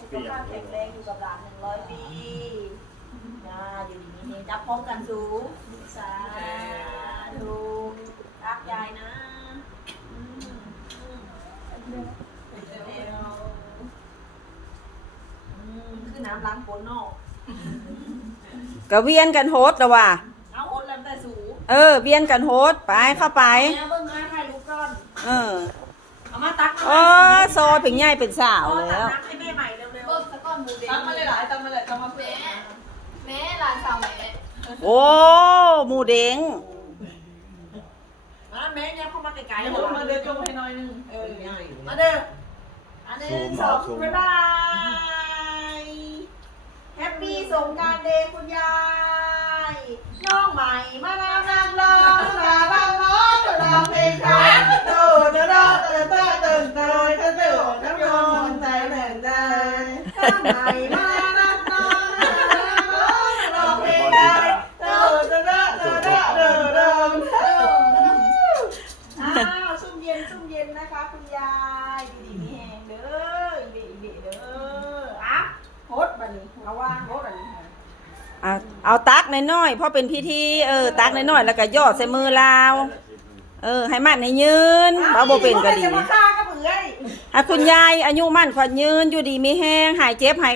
สุขภาพแข็งแรงอยู่กับหลาน100 ปีนะอยู่ดีนี่จับพร้อมกันสูงสาธุรักยายนะคือน้ำล้างฝนนอก กะเวียนกันโฮสต์ละว่ะ เอาโอ๊ตแล้วแต่สูง เวียนกันโฮสต์ไปเข้าไปเอาเบิ้งมาถ่ายรูปก่อน เอามาตัก โซเป็นใหญ่เป็นสาวแล้ว ตักน้ำให้แม่ใหม่เร็ว เบิ้งสะก้อนหมูเด้ง ตักมาเลยหลายตักมาเลยตักมา แม่แม่หลานสาวแม่ โอ้หมูเด้ง แม่เนี่ยเข้ามาไกลๆ มาเดินจงให้หน่อยนึง มาเด้ออันนี้สองบ๊ายบายแฮปปี้สงกรานต์เดย์คุณยายน้องใหม่มาแล้วนางร้องนาบ้างน้องร้องเพลงไทยโตเด้อเด้อเด้อเด้อเด้อเด้อเด้อเด้อน้ำยนต์ใจแบ่งได้น้องใหม่มาแล้วน้องร้องเพลงไทยโตเด้อเด้อเด้อเด้อเด้อเด้ออ้าวชุ่มเย็นนะคะคุณยายดีๆมีแหงเด้อดีๆเด้ออ่ะโฮดบัดนี้เอาว่างโฮดบัดนี้ เอาตักน้อยๆเพราะเป็นพิธีตักน้อยๆแล้วก็ยอดใส่มือลาวให้มันให้ยืนบ่บ่เป็นก็ดี จะมาฆ่าก็เบื่อ ให้คุณยายอายุมั่นขวัญยืนอยู่ดีมีแห้งหายเจ็บหาย